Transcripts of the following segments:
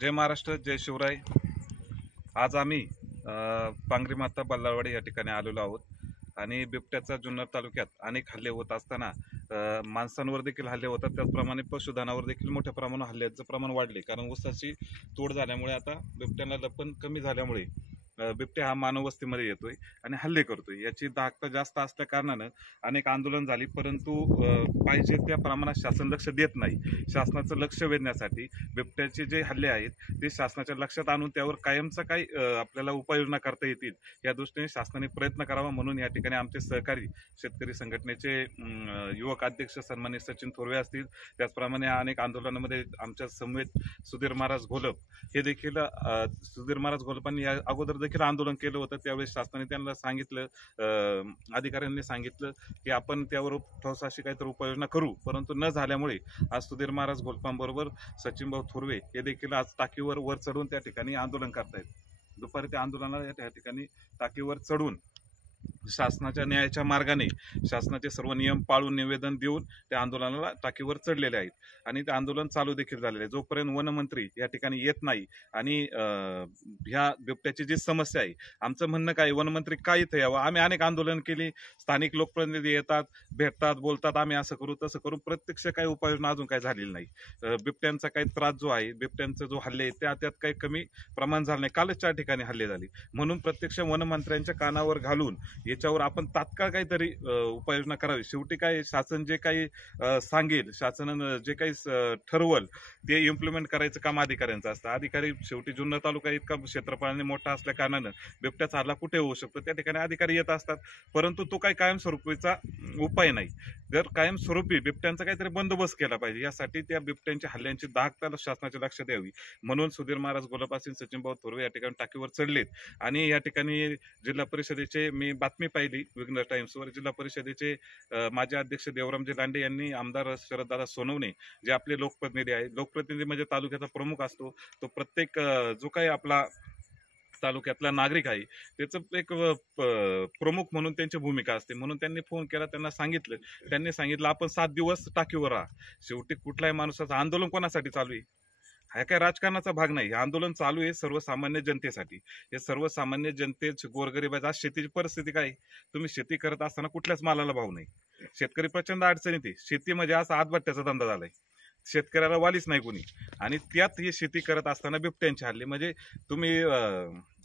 जय महाराष्ट्र, जय शिवराय। आज आम्ही पांगरी माता बल्लाळवाडी या ठिकाणी आलेलो आहोत आणि बिबट्याचा जुन्नर तालुक्यात अनेक हल्ले होत असताना माणसांवर देखील हल्ले होतात, त्याचप्रमाणे पशुधनावर देखील मोठ्या प्रमाणावर हल्ल्याचं प्रमाण वाढले। कारण ऊसाची तोड झाल्यामुळे आता बिबट्यांना लपण कमी झाल्यामुळे बिबट्या हा मानव वस्तीमध्ये येतोय आणि हल्ले करतोय। याची दाहकता जास्त असल्या कारणानं अनेक आंदोलन झाली, परंतु पाहिजे त्या प्रमाणात शासन लक्ष देत नाही। शासनाचं लक्ष वेधण्यासाठी बिबट्याचे जे हल्ले आहेत ते शासनाच्या लक्षात आणून त्यावर कायमचा काही आपल्याला उपाययोजना करता येतील या दृष्टीने शासनाने प्रयत्न करावा, म्हणून या ठिकाणी आमचे सहकारी शेतकरी संघटनेचे युवक अध्यक्ष सन्माननीय सचिन थोरवे असतील, त्याचप्रमाणे अनेक आंदोलनामध्ये आमच्या समवेत सुधीर महाराज घोलप हे देखील सुधीर महाराज घोलपांनी या अगोदर देखील आंदोलन केलं होतं। त्यावेळेस शासनाने त्यांना सांगितलं, अधिकाऱ्यांनी सांगितलं की आपण त्यावर ठोस अशी काहीतरी उपाययोजना करू, परंतु न झाल्यामुळे आज सुधीर महाराज घोलपांबरोबर सचिन भाऊ थोरवे हे देखील आज टाकीवर वर चढून त्या ठिकाणी आंदोलन करतायत। दुपारी त्या आंदोलनाला त्या ठिकाणी टाकीवर चढून शासनाच्या न्यायाच्या मार्गाने शासनाचे सर्व नियम पाळून निवेदन देऊन त्या आंदोलनाला टाकीवर चढलेले आहेत आणि ते आंदोलन चालू देखील झालेले आहे। जोपर्यंत वनमंत्री या ठिकाणी येत नाही आणि ह्या बिबट्याची जी समस्या आहे, आमचं म्हणणं काय, वनमंत्री का इथं यावं? आम्ही अनेक आंदोलन केली, स्थानिक लोकप्रतिनिधी येतात, भेटतात, बोलतात, आम्ही असं करू तसं करू, प्रत्यक्ष काही उपाययोजना अजून काही झालेली नाही। बिबट्यांचा काही त्रास जो आहे, बिबट्यांचा जो हल्ले आहे त्यात काही कमी प्रमाण झालं नाही। कालच 4 ठिकाणी हल्ले झाले, म्हणून प्रत्यक्ष वनमंत्र्यांच्या कानावर घालून याच्यावर आपण तात्काळ काहीतरी उपाययोजना करावी। शेवटी काय, शासन जे काही सांगेल, शासनानं जे काही ठरवल ते इम्प्लिमेंट करायचं काम अधिकाऱ्यांचं असतं। अधिकारी शेवटी जुन्नर तालुका इतका क्षेत्रफळाने मोठा असल्या कारणानं बिबट्याचा हल्ला कुठे होऊ शकतो त्या ठिकाणी अधिकारी येत असतात, परंतु तो काही कायमस्वरूपीचा उपाय नाही। जर कायमस्वरूपी बिबट्यांचा काहीतरी बंदोबस्त केला पाहिजे, यासाठी त्या बिबट्यांच्या हल्ल्यांची दाहकता शासनाचे लक्ष द्यावी, म्हणून सुधीर महाराज घोलप असतील, सचिन भाऊ थोरवे या ठिकाणी टाकीवर चढलेत आणि या ठिकाणी जिल्हा परिषदेचे मी बातमी पाहिली विघ्नर टाइम्सवर, जिल्हा परिषदेचे माजी अध्यक्ष देवरामजी लांडे यांनी आमदार शरददादा सोनवणे जे आपले लोकप्रतिनिधी आहेत, लोकप्रतिनिधी म्हणजे तालुक्याचा प्रमुख असतो, तो प्रत्येक जो काही आपला तालुक्यातला नागरिक आहे त्याचं एक प्रमुख म्हणून त्यांची भूमिका असते, म्हणून त्यांनी फोन केला, त्यांनी सांगितलं आपण 7 दिवस टाकीवर राहा। शेवटी कुठल्याही माणसाचं आंदोलन कोणासाठी चालू आहे? हा काय राजकारणाचा भाग नाही, हे आंदोलन चालू आहे सर्वसामान्य जनतेसाठी। हे सर्वसामान्य जनतेची गोरगरिबाची आज शेतीची परिस्थिती काय, तुम्ही शेती करत असताना कुठल्याच मालाला भाव नाही, शेतकरी प्रचंड अडचणीत आहे। शेती म्हणजे असा आत्महत्याचा धंदा झालाय, शेतकऱ्याला वालीच नाही कोणी, आणि त्यात हे शेती करत असताना बिबट्यांचे हल्ले म्हणजे तुम्ही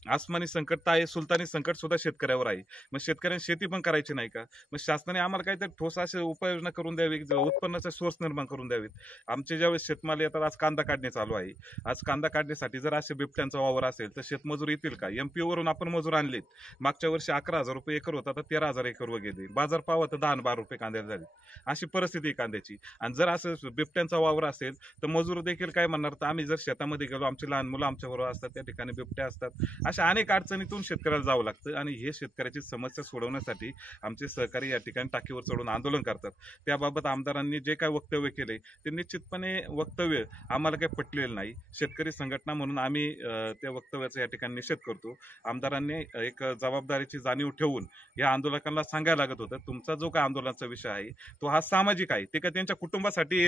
आसमानी संकट तर आहे, सुलतानी संकट सुद्धा शेतकऱ्यावर आहे। मग शेतकऱ्यांनी शेती पण करायची नाही का? मग शासनाने आम्हाला काहीतरी ठोस असे उपाययोजना करून द्यावी, उत्पन्नाचे सोर्स निर्माण करून द्यावेत। आमचे ज्यावेळेस शेतमाल येतात, आज कांदा काढणे चालू आहे, आज कांदा काढण्यासाठी जर असे बिबट्यांचा वावर असेल तर शेतमजूर येतील का? MP वरून आपण मजूर आणलेत, मागच्या वर्षी 11,000 रुपये एकर होता तर 13,000 एकरवर गेले, बाजार पावा तर 10-12 रुपये कांद्याला झाले, अशी परिस्थिती कांद्याची। आणि जर असं बिबट्यांचा वावर असेल तर मजूर देखील काय म्हणणार, तर आम्ही जर शेतामध्ये गेलो, आमची लहान मुलं आमच्याबरोबर असतात, त्या ठिकाणी बिबट्या असतात, अशा अनेक अडचणीतून शेतकऱ्याला जावं लागतं। आणि हे शेतकऱ्याची समस्या सोडवण्यासाठी आमचे सहकारी या ठिकाणी टाकीवर चढून आंदोलन करतात। त्याबाबत आमदारांनी जे काही वक्तव्य केले ते निश्चितपणे वक्तव्य आम्हाला काही पटलेलं नाही। शेतकरी संघटना म्हणून आम्ही त्या वक्तव्याचा या ठिकाणी निषेध करतो। आमदारांनी एक जबाबदारीची जाणीव ठेवून या आंदोलकांना सांगायला लागत होतं, तुमचा जो काय आंदोलनाचा विषय आहे तो हा सामाजिक आहे, ते काय त्यांच्या कुटुंबासाठी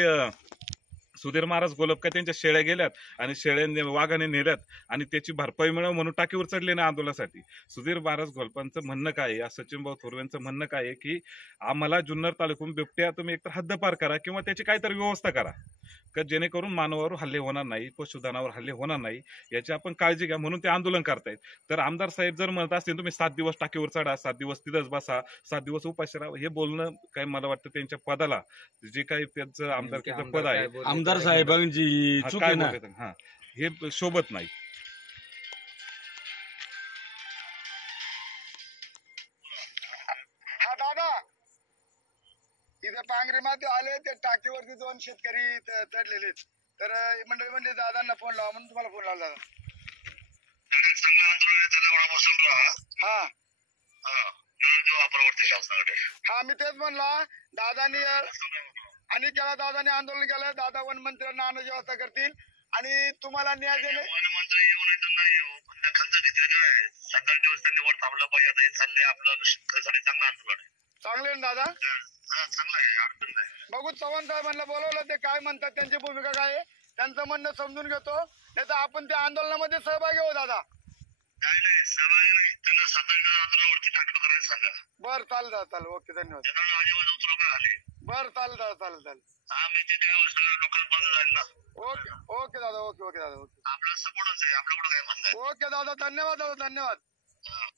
सुधीर महाराज घोलप काय त्यांच्या शेळ्या गेल्यात आणि शेळ्यांनी वाघाने नेल्यात आणि त्याची भरपाई मिळव म्हणून टाकीवर चढले ना आंदोलनासाठी? सुधीर महाराज घोलपांचं म्हणणं काय आहे, सचिन भाऊ थोरवेंचं म्हणणं काय आहे की आम्हाला जुन्नर तालुक्यातून बिबट्या तुम्ही एकतर हद्दपार करा किंवा त्याची काहीतरी व्यवस्था करा, का जेणेकरून मानवावर हल्ले होणार नाही, पशुधनावर हल्ले होणार नाही, याची आपण काळजी घ्या, म्हणून ते आंदोलन करतायत। तर आमदार साहेब जर म्हणत असतील तुम्ही 7 दिवस टाकीवर चढा, 7 दिवस तिथंच बसा, 7 दिवस उपाशी राहा, हे बोलणं काय मला वाटतं त्यांच्या पदाला, जे काही त्यांचं आमदारकीचं पद आहे, आमदार साहेबांची चूक आहे ना, हा हे शोभत नाही। हा दादा, इथे पांगरी माते आले, ते टाकीवरती 2 शेतकरी चढलेले, तर मंडळी म्हणजे दादांना फोन लावा म्हणून तुम्हाला फोन लावला दादा। हा मी तेच म्हणला, दादानी आणि केला, दादाने आंदोलन केलं, दादा वनमंत्र्यांना आणण्याची व्यवस्था करतील आणि तुम्हाला न्याय देणे। वनमंत्री येऊ नाही तर नाही येऊ, पण त्या खंत घेतली काय 7-8 दिवस त्यांनी वर थांबलं पाहिजे। आता हे चाललंय आपलं शेतकऱ्यासाठी चांगलं आंदोलन आहे, चांगले ना दादा, चांगलं आहे, अडचण नाही। बघू चव्हाण साहेबांना बोलवलं, ते काय म्हणतात, त्यांची भूमिका काय आहे, त्यांचं म्हणणं समजून घेतो। नाही तर आपण त्या आंदोलनामध्ये सहभागी होऊ दादा. नाही सहभागी नाही, त्यांना संघटनेच्या आंदोलनावरती टाकलं करायला सांगा. बर चालेल दादा, चालेल, ओके, धन्यवाद. त्यांना अजिबात उतरू नका खाली. बर चालेल दादा, चालेल चालेल. हा मी ते काय सगळ्या लोकांना बंद जाईल ना. ओके ओके दादा, ओके ओके दादा, ओके आपला सपोर्टच आहे, आपल्याकडे काय म्हणणं ओके दादा, धन्यवाद दादा, धन्यवाद. आहे.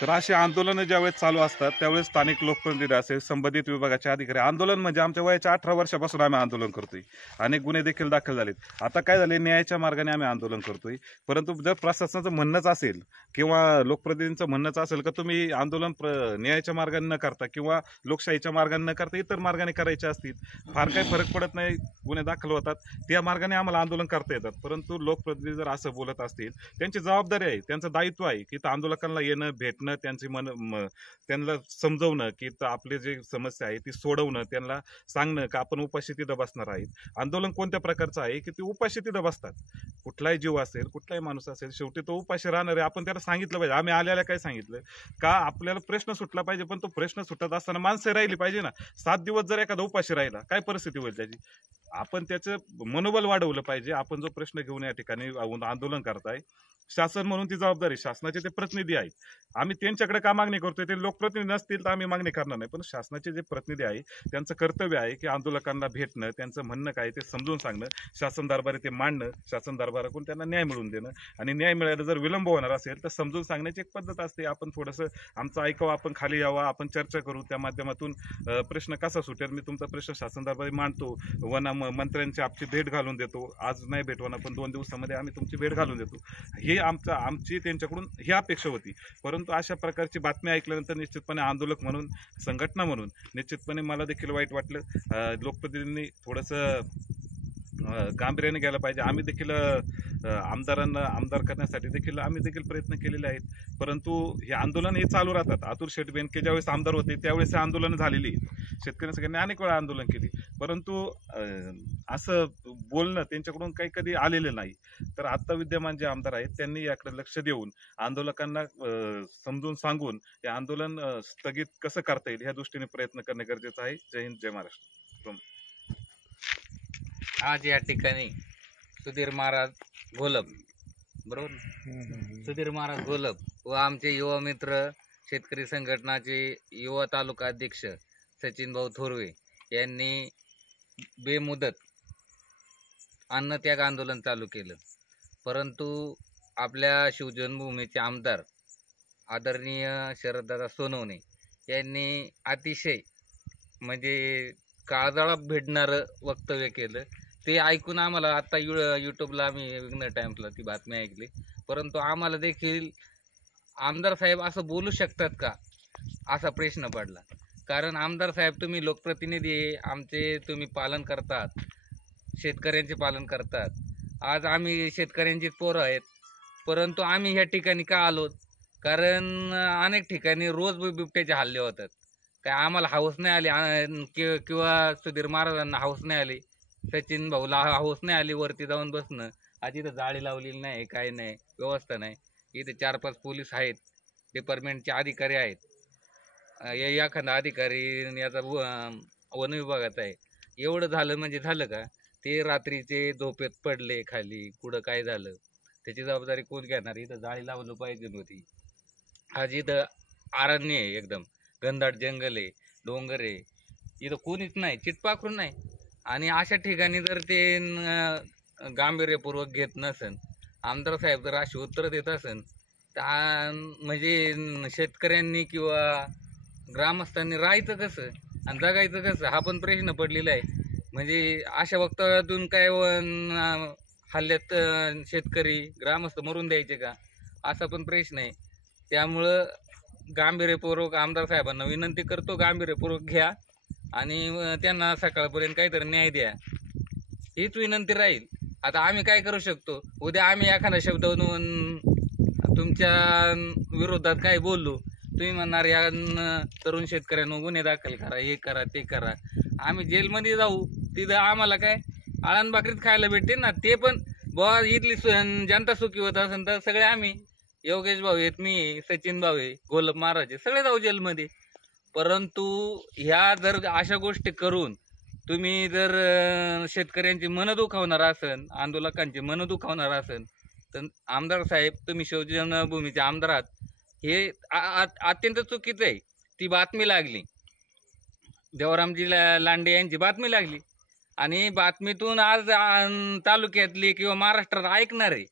तर अशी आंदोलनं ज्यावेळेस चालू असतात त्यावेळेस स्थानिक लोकप्रतिनिधी असेल, संबंधित विभागाचे अधिकारी, आंदोलन म्हणजे आमच्या वयाच्या 18 वर्षापासून आम्ही आंदोलन करतोय. अनेक गुन्हे देखील दाखल झालेत. आता काय झाले, न्यायाच्या मार्गाने आम्ही आंदोलन करतोय. परंतु जर प्रशासनाचं म्हणणंच असेल किंवा लोकप्रतिनिधींचं म्हणणंच असेल का तुम्ही आंदोलन न्यायाच्या मार्गाने न करता किंवा लोकशाहीच्या मार्गाने न करता इतर मार्गाने करायचे असतील, फार काही फरक पडत नाही, गुन्हे दाखल होतात, त्या मार्गाने आम्हाला आंदोलन करता येतात. परंतु लोकप्रतिनिधी जर असं बोलत असतील, त्यांची जबाबदारी आहे, त्यांचं दायित्व आहे की आंदोलकांना येणं, भेटणं, त्यांची त्यांना समजवणं की आपले जे समस्या आहे ती सोडवणं, त्यांना सांगणं का आपण उपाशी तिथं बसणार आहेत. आंदोलन कोणत्या प्रकारचं आहे की ते उपाशी तिथं बसतात. कुठलाही जीव असेल, कुठलाही माणूस असेल, शेवटी तो उपाशी राहणार आहे. आपण त्याला सांगितलं पाहिजे. आम्ही आल्याला काय सांगितलं का आपल्याला प्रश्न सुटला पाहिजे, पण तो प्रश्न सुटत असताना माणसं राहिली पाहिजे ना. 7 दिवस जर एखादा उपाशी राहिला काय परिस्थिती होईल त्याची. आपण त्याचं मनोबल वाढवलं पाहिजे. आपण जो प्रश्न घेऊन या ठिकाणी आंदोलन करताय, शासन म्हणून ती जबाबदारी, शासनाचे ते प्रतिनिधी आहेत. आम्ही त्यांच्याकडे का मागणी करतोय, ते लोकप्रतिनिधी नसतील तर आम्ही मागणी करणार नाही. पण शासनाचे जे प्रतिनिधी आहे त्यांचं कर्तव्य आहे की आंदोलकांना भेटणं, त्यांचं म्हणणं काय ते समजून सांगणं, शासन दरबारी ते मांडणं, शासन दरबाराकडून त्यांना न्याय मिळवून देणं. आणि न्याय मिळायला जर विलंब होणार असेल तर समजून सांगण्याची एक पद्धत असते. आपण थोडंसं आमचं ऐकावं, आपण खाली यावं, आपण चर्चा करू, त्या माध्यमातून प्रश्न कसा सुटेल. मी तुमचा प्रश्न शासन दरबारी मांडतो, मंत्र्यांची आपली भेट घालून देतो. आज नाही भेटवणार पण 2 दिवसामध्ये आम्ही तुमची भेट घालून देतो. हे आमची त्यांच्याकडून ही अपेक्षा होती. परंतु अशा प्रकारची बातमी ऐकल्यानंतर निश्चितपणे आंदोलक म्हणून, संघटना म्हणून निश्चितपणे मला देखील वाईट वाटलं. लोकप्रतिनिधींनी थोडंसं गांभीर्याने घ्यायला पाहिजे. आम्ही देखील आमदार करण्यासाठी देखील आम्ही देखील प्रयत्न केलेले आहेत. परंतु हे आंदोलन हे चालू राहतात. अतुल शेठ बेनके ज्यावेळेस आमदार होते त्यावेळेस हे आंदोलन झालेली, शेतकरी सगळ्यांनी अनेक वेळा आंदोलन केली. परंतु असं बोलणं त्यांच्याकडून काही कधी आलेलं नाही. तर आता विद्यमान जे आमदार आहेत त्यांनी याकडे लक्ष देऊन आंदोलकांना समजून सांगून हे आंदोलन स्थगित कसं करता येईल या दृष्टीने प्रयत्न करणे गरजेचं आहे. जय हिंद, जय महाराष्ट्र. आज या ठिकाणी सुधीर महाराज घोलप, बरोबर, सुधीर महाराज घोलप व आमचे युवा मित्र, शेतकरी संघटनाचे युवा तालुका अध्यक्ष सचिन भाऊ थोरवे यांनी बेमुदत अन्नत्याग आंदोलन चालू केलं. परंतु आपल्या शिवजन्मभूमीचे आमदार आदरणीय शरददादा सोनवणे यांनी अतिशय म्हणजे काळजाला भेटणारं वक्तव्य केलं. ते ऐकून आम्हाला आता यूट्यूबला आम्ही विघ्न टाइम्सला ती बातमी ऐकली. परंतु आम्हाला देखील आमदार साहेब असं बोलू शकतात का असा प्रश्न पडला. कारण आमदार साहेब तुम्ही लोकप्रतिनिधी आहे, आमचे तुम्ही पालन करतात, शेतकऱ्यांचे पालन करतात. आज आम्ही शेतकऱ्यांचीच पोरं आहेत. परंतु आम्ही ह्या ठिकाणी का आलो, कारण अनेक ठिकाणी रोज बिबट्याचे हल्ले होतात. काय आम्हाला हौस नाही आली किंवा सुधीर महाराजांना हौस नाही आली, सचिन भाऊला हौस नाही आली वरती जाऊन बसणं. आज इथं जाळी लावलेली नाही, काय नाही, व्यवस्था नाही. इथे 4-5 पोलीस आहेत, डिपार्टमेंटचे अधिकारी आहेत, एखादा अधिकारी याचा वन विभागाचा आहे. एवढं झालं म्हणजे झालं का. ते रात्रीचे झोपेत पडले खाली, कुठं काय झालं त्याची जबाबदारी कोण घेणार. इथं जाळी लावलं पाहिजे होती. आज इथं अरण्य आहे, एकदम घनदाट जंगल आहे, डोंगर आहे, इथं कोणीच नाही, चिटपाखरून नाही. आणि अशा ठिकाणी जर ते गांभीर्यपूर्वक घेत नसन, आमदार साहेब जर अशी उत्तर देत असन तर म्हणजे शेतकऱ्यांनी किंवा ग्रामस्थांनी राहायचं कसं आणि जगायचं कसं हा पण प्रश्न पडलेला आहे. म्हणजे अशा वक्तव्यातून काय हल्ल्यात शेतकरी ग्रामस्थ मरून द्यायचे का असा पण प्रश्न आहे. त्यामुळं गांभीर्यपूर्वक आमदार साहेबांना विनंती करतो, गांभीर्यपूर्वक घ्या आणि त्यांना सकाळपर्यंत काहीतरी न्याय द्या, हीच विनंती राहील. आता आम्ही काय करू शकतो, उद्या आम्ही एखादा शब्द तुमच्या विरोधात काय बोललो, तुम्ही म्हणणार या तरुण शेतकऱ्यांना गुन्हे दाखल करा, हे करा ते करा. आम्ही जेलमध्ये जाऊ, तिथं आम्हाला काय आळण भाकरीत खायला भेटते ना. ते पण बुवा इथली जनता सुखी होत असेल तर सगळे आम्ही, योगेश भाऊ आहेत, मी सचिन भाऊ आहे, घोलप महाराज सगळे जाऊ जेलमध्ये. परंतु ह्या जर अशा गोष्टी करून तुम्ही जर शेतकऱ्यांची मनं दुखावणार असन, आंदोलकांची मनं दुखावणार असन, तर आमदार साहेब तुम्ही शिवजन्मभूमीचे आमदार आहात, हे अत्यंत चुकीचं आहे. ती बातमी लागली, देवरामजी लांडे यांची बातमी लागली, आणि बातमीतून आज तालुक्यातली किंवा महाराष्ट्रात ऐकणारे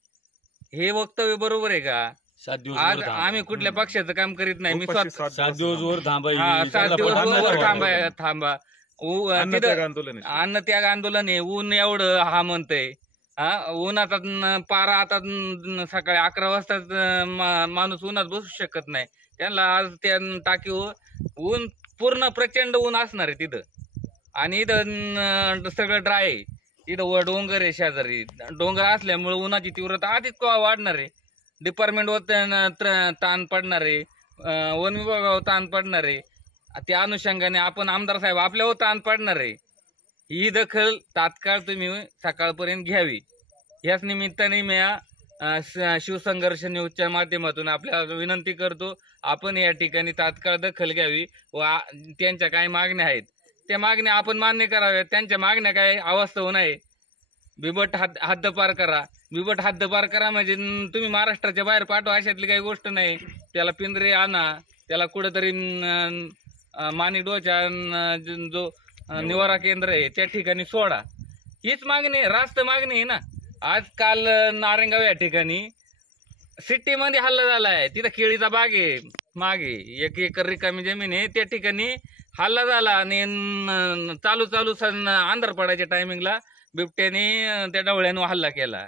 हे वक्तव्य बरोबर आहे का? 7 दिवस आज आम्ही कुठल्या पक्षाचं काम करीत नाही. मी उपाशी स्वतः 7 दिवस वर थांबा. 7 दिवस वर थांबा. अन्नत्याग आंदोलन आहे. अन्नत्याग आंदोलन आहे. ऊन एवढं हा म्हणतंय, ऊन आता पारा आता सकाळी 11 वाजता माणूस उन्हात बसू शकत नाही. त्यांना आज त्या टाकीवर ऊन पूर्ण प्रचंड ऊन असणार आहे तिथं, आणि इथं सगळं ड्राय आहे. इथं डोंगर आहे शेजारी, डोंगर असल्यामुळे उन्हाची तीव्रता अधिक वाढणार आहे. डिपार्टमेंटवर ताण पडणार आहे, वन विभागावर ताण पडणार आहे. त्या अनुषंगाने आपण आमदार साहेब आपल्यावर ताण पडणार आहे. ही दखल तात्काळ तुम्ही सकाळपर्यंत घ्यावी. याच निमित्ताने मी शिवसंघर्ष न्यूजच्या माध्यमातून आपल्याला विनंती करतो, आपण या ठिकाणी तात्काळ दखल घ्यावी व त्यांच्या काय मागण्या आहेत त्या मागण्या आपण मान्य कराव्यात. त्यांच्या मागण्या काय अवास्तव नाही. बिबट हद्दपार करा. बिबट हद्दपार करा म्हणजे तुम्ही महाराष्ट्राच्या बाहेर पाठवा अशातली काही गोष्ट नाही. त्याला पिंजरे आणा, त्याला कुठेतरी माणी डोच्या जो निवारा केंद्र आहे त्या ठिकाणी सोडा. हीच मागणी, रास्त मागणी आहे ना. आजकाल नारेंगाव या ठिकाणी सिटीमध्ये हल्ला झाला आहे. तिथं केळीचा बाग आहे, मागे 1 एकर रिकामी जमीन आहे, त्या ठिकाणी हल्ला झाला, आणि चालू अंधार पडायच्या टायमिंगला बिबट्याने त्या डवळ्यानं हल्ला केला.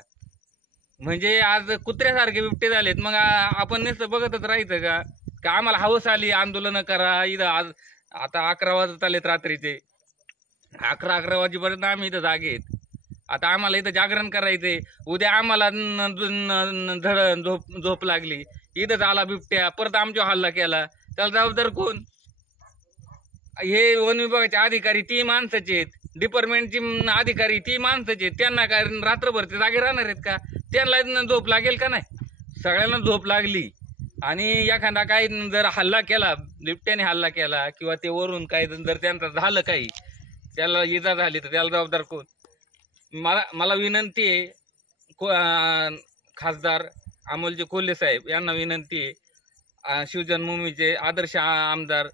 म्हणजे आज कुत्र्यासारखे बिबटे झालेत. मग आपण नुसतं बघतच राहायचं का आम्हाला हवस आली आंदोलन करा. इथं आज आता 11 वाजत आलेत रात्रीचे, 11 वाजेपर्यंत आम्ही इथं जागे आहेत. आता आम्हाला इथं जागरण करायचंय. उद्या आम्हाला झोप लागली, इथंच आला बिबट्या, परत आमच्यावर हल्ला केला, त्याला जबाबदार कोण? हे वन विभागाचे अधिकारी ती माणसाचे आहेत, डिपार्टमेंटची अधिकारी ती माणसाचे आहेत. त्यांना काय रात्रभर ते जागे राहणार आहेत का? त्यांना झोप लागेल का नाही? सगळ्यांना झोप लागली. आणि एखादा काही जर हल्ला केला, बिबट्याने हल्ला केला, किंवा ते वरून काही जर त्यांचं झालं, काही त्याला इजा झाली, तर त्याला जबाबदार कोण? मला विनंती आहे, खासदार अमोलजी कोल्हे साहेब यांना विनंती आहे, शिवजन्मभूमीचे आदर्श आमदार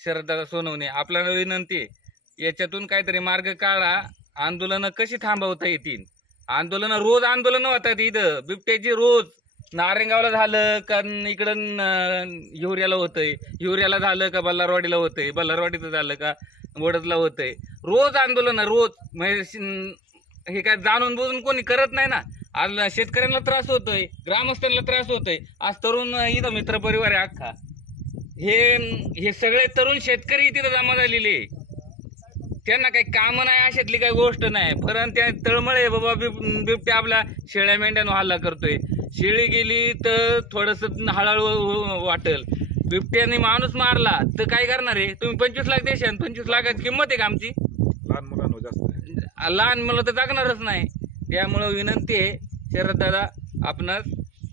शरददादा सोनवणे आपल्याला विनंती आहे, याच्यातून काहीतरी मार्ग काढा. आंदोलनं कशी थांबवता येतील? आंदोलनं रोज आंदोलनं होतात इथं बिबट्याची. रोज नारेंगावला झालं का, इकडं हिवऱ्याला होतंय, हिवऱ्याला झालं का बल्लारवाडीला होतंय, बल्लारवाडीचं झालं का वडदला होतंय. रोज आंदोलनं, रोज. म्हणजे हे काय जाणून बुजून कोणी करत नाही ना. आज शेतकऱ्यांना त्रास होतोय, ग्रामस्थांना त्रास होतोय. आज तरुण इथं मित्र परिवार आहे अख्खा, हे सगळे तरुण शेतकरी तिथं जमा झालेले. त्यांना काही काम नाही, अशातली काही गोष्ट नाही. परंतु त्या तळमळे बाबा बिबट्या आपल्या शेळ्या मेंढ्यानं हल्ला करतोय. शेळी गेली तर थोडस हळूहळू वाटेल. बिबट्याने माणूस मारला तर काय करणार आहे तुम्ही? 25 लाख देशान, 25 लाखाची किंमत आहे का आमची? लहान मुलांवर जास्त, लहान मुलं तर जगणारच नाही. त्यामुळं विनंती आहे शरददादा आपणास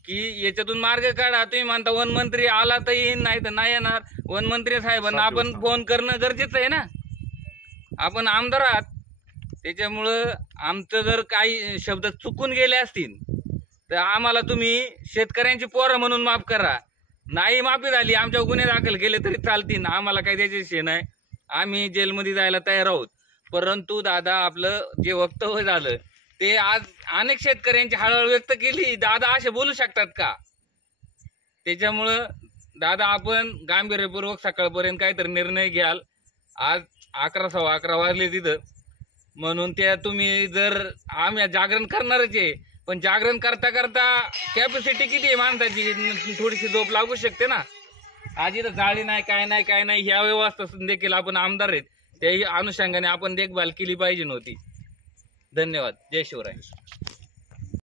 की याच्यातून मार्ग काढा. तुम्ही म्हणता वनमंत्री आला तर येईन, नाही तर नाही येणार. वनमंत्री साहेबांना आपण फोन करणं गरजेचं आहे ना. आपण आमदार आहात, त्याच्यामुळं आमचं जर काही शब्द चुकून गेले असतील तर आम्हाला तुम्ही शेतकऱ्यांची पोरं म्हणून माफ करा. नाही माफी झाली, आमच्या गुन्हे दाखल केले तरी चालतील, आम्हाला काही त्याची शे नाही. आम्ही जेलमध्ये जायला तयार आहोत. परंतु दादा आपलं जे वक्तव्य झालं ते आज अनेक शेतकऱ्यांची हळहळ व्यक्त केली. दादा असे बोलू शकतात का? त्याच्यामुळं दादा आपण गांभीर्यपूर्वक सकाळपर्यंत काहीतरी निर्णय घ्याल. आज 11 सव्वा 11 वाजले तिथं, म्हणून त्या तुम्ही जर आम्ही जागरण करणारच आहे, पण जागरण करता करता कॅपॅसिटी किती आहे माणसाची? थोडीशी झोप लागू शकते ना. आज इथं जाळी नाही, काय नाही, ह्या व्यवस्था देखील आपण आमदार आहेत, त्याही अनुषंगाने आपण देखभाल केली पाहिजे नव्हती. धन्यवाद. जय शिवराय.